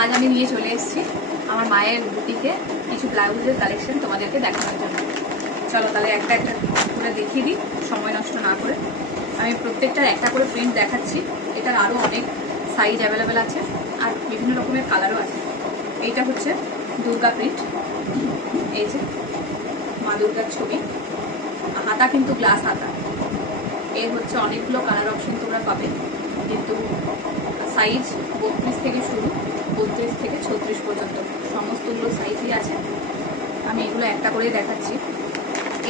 আজ আমি নিয়ে চলে এসেছি আমার মায়ের বুটিকে কিছু ব্লাউজের কালেকশন তোমাদেরকে দেখানোর জন্য। চলো তাহলে একটা একটা করে দেখিয়ে দিই সময় নষ্ট না করে। আমি প্রত্যেকটার একটা করে প্রিন্ট দেখাচ্ছি। এটার আরও অনেক সাইজ অ্যাভেলেবেল আছে আর বিভিন্ন রকমের কালারও আছে। এইটা হচ্ছে দুর্গা প্রিন্ট, এই যে মা দুর্গার ছবি, হাতা কিন্তু গ্লাস হাতা। এর হচ্ছে অনেকগুলো কালার অপশন তোমরা পাবে, কিন্তু সাইজ 32 থেকে শুরু, 32 থেকে 36 পর্যন্ত সমস্তগুলো সাইজই আছে। আমি এগুলো একটা করেই দেখাচ্ছি।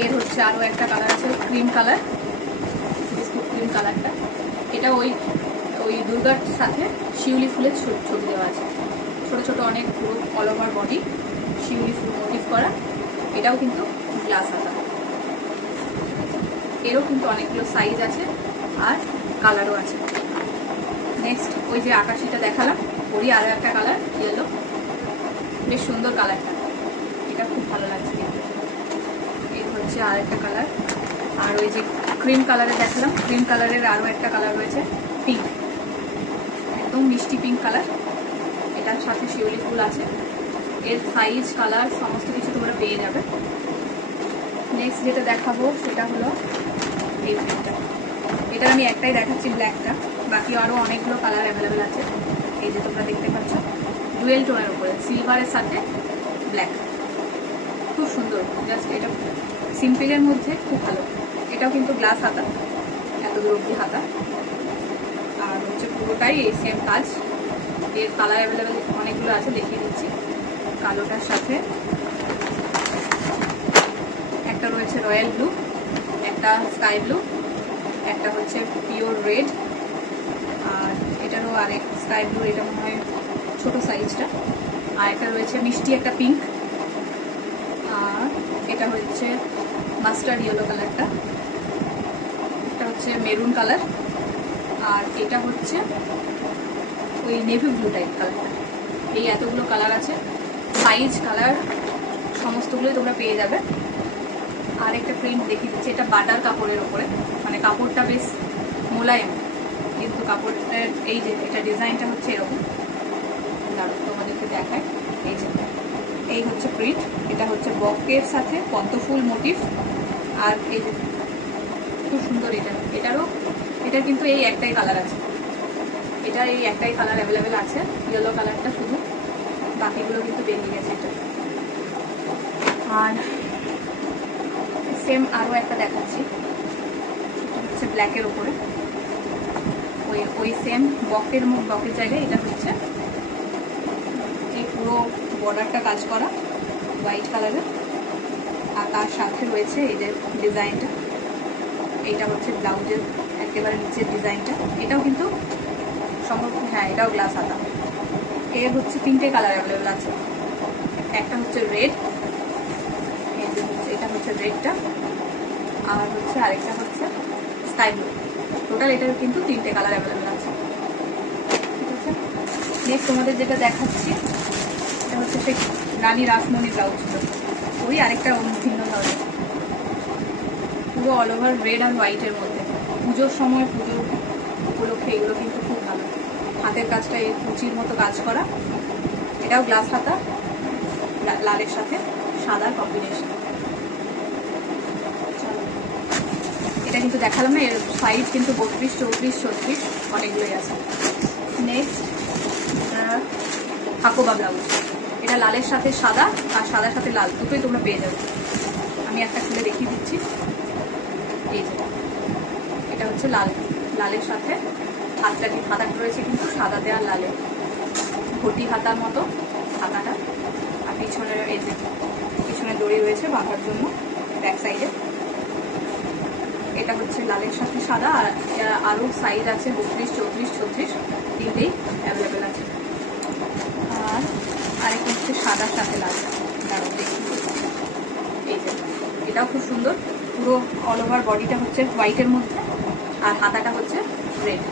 এর হচ্ছে আরও একটা কালার আছে ক্রিম কালার, বিস্কুট ক্রিম কালারটা। এটা ওই দুর্গার সাথে শিউলি ফুলের ছবি দেওয়া আছে, ছোট ছোট অনেক, পুরো অল ওভার বডি শিউলি ফুল মোটিভ করা। এটাও কিন্তু গ্লাস হাতা। এরও কিন্তু অনেকগুলো সাইজ আছে আর কালারও আছে। নেক্সট ওই যে আকাশিটা দেখালাম, ওরই আরও একটা কালার ইয়েলো, বেশ সুন্দর কালারটা, এটা খুব ভালো লাগছে কিন্তু। এর হচ্ছে আর একটা কালার। আর ওই যে ক্রিম কালারে দেখালাম, ক্রিম কালারের আরও একটা কালার রয়েছে পিঙ্ক, একদম মিষ্টি পিঙ্ক কালার। এটার সাথে শিউলি ফুল আছে। এর সাইজ কালার সমস্ত কিছু তোমরা পেয়ে যাবে। নেক্সট যেটা দেখাবো সেটা হলো এই প্রিন্টটা। এটা আমি একটাই দেখাচ্ছি, ব্ল্যাকটা, বাকি আরও অনেকগুলো কালার অ্যাভেলেবেল আছে। এই যে তোমরা দেখতে পাচ্ছ ডুয়েল টোনের উপরে সিলভারের সাথে ব্ল্যাক, খুব সুন্দর। জাস্ট এটা সিম্পলের মধ্যে খুব ভালো। এটাও কিন্তু গ্লাস হাতা, এত দূর অব্দি হাতা, আর হচ্ছে পুরোটাই এই সেম কাজ। এর কালার অ্যাভেলেবেল অনেকগুলো আছে, দেখিয়ে দিচ্ছি। কালোটার সাথে একটা রয়েছে রয়্যাল ব্লু, একটা স্কাই ব্লু, একটা হচ্ছে পিওর রেড, আর এটারও আরেক স্কাই ব্লু, এটা মনে হয় ছোটো সাইজটা। আর একটা রয়েছে মিষ্টি একটা পিঙ্ক, আর এটা হচ্ছে মাস্টার্ড ইয়েলো কালারটা, এটা হচ্ছে মেরুন কালার, আর এটা হচ্ছে ওই নেভি ব্লু টাইপ কালারটা। এই এতগুলো কালার আছে, সাইজ কালার সমস্তগুলোই তোমরা পেয়ে যাবে। আর একটা প্রিন্ট দেখিয়ে দিচ্ছি, এটা বাটার কাপড়ের ওপরে, মানে কাপড়টা বেশ মোলায়েম, কিন্তু কাপড়ের এই যে এটা ডিজাইনটা হচ্ছে এরকম। দাঁড়ো তোমাদেরকে দেখায়। এই যে এই হচ্ছে প্রিন্ট, এটা হচ্ছে বকের সাথে পদ্মফুল মোটিভ। আর এই যে খুব সুন্দর এটার কিন্তু এই একটাই কালার আছে, এটার এই একটাই কালার অ্যাভেলেবেল আছে, ইয়েলো কালারটা শুধু, বাকিগুলো কিন্তু বেরিয়ে গেছে এটা। আর সেম আরও একটা দেখাচ্ছি, হচ্ছে ব্ল্যাকের ওপরে ওই সেম বকের জায়গায় এটা হচ্ছে এই পুরো বর্ডারটা কাজ করা হোয়াইট কালারের, আর তার সাথে রয়েছে এই যে ডিজাইনটা। এইটা হচ্ছে ব্লাউজের একেবারে নিচের ডিজাইনটা। এটাও কিন্তু সম্ভব, হ্যাঁ এটাও গ্লাস হাতা। এর হচ্ছে তিনটে কালার অ্যাভেলেবেল আছে, একটা হচ্ছে রেড, এটা হচ্ছে রেডটা, আর হচ্ছে আরেকটা হচ্ছে স্কাই ব্লু। টোটাল এটার কিন্তু তিনটে কালার অ্যাভেলেবেল আছে, ঠিক আছে। নেক্সট তোমাদের যেটা দেখাচ্ছি এটা হচ্ছে সেই রানী রাসমণি ব্লাউজগুলো, ওই আরেকটা ভিন্ন ধরনের, পুরো অল ওভার রেড আর হোয়াইটের মধ্যে। পুজোর সময়, পুজোর উপলক্ষে এগুলো কিন্তু খুব ভালো। হাতের কাজটা এই কুচির মতো কাজ করা। এটাও গ্লাস হাতা, লালের সাথে সাদার কম্বিনেশন। এটা কিন্তু দেখালাম না, এর সাইজ কিন্তু 32, 34, 36 অনেকগুলোই আছে। নেক্সট হাকোবা ব্লাউজ, এটা লালের সাথে সাদা আর সাদার সাথে লাল দুটোই তোমরা পেয়ে যাবে। আমি একটা খুলে দেখিয়ে দিচ্ছি। এই যে এটা হচ্ছে লালের সাথে হাতাটা রয়েছে কিন্তু সাদা দেওয়ার লালে, ঘটি হাতার মতো হাতাটা, আর পিছনের এই যে পিছনে দড়ি রয়েছে বাঁধার জন্য ব্যাক সাইডে। এটা হচ্ছে লালের সাথে সাদা, আর আরও সাইজ আছে 32, 34, 36 তিনটেই অ্যাভেলেবেল আছে। আর আরেকটা হচ্ছে সাদার সাথে লাল, দাঁড়াও দেখি। এই যে এটাও খুব সুন্দর, পুরো অল ওভার বডিটা হচ্ছে হোয়াইটের মধ্যে আর হাতাটা হচ্ছে রেড।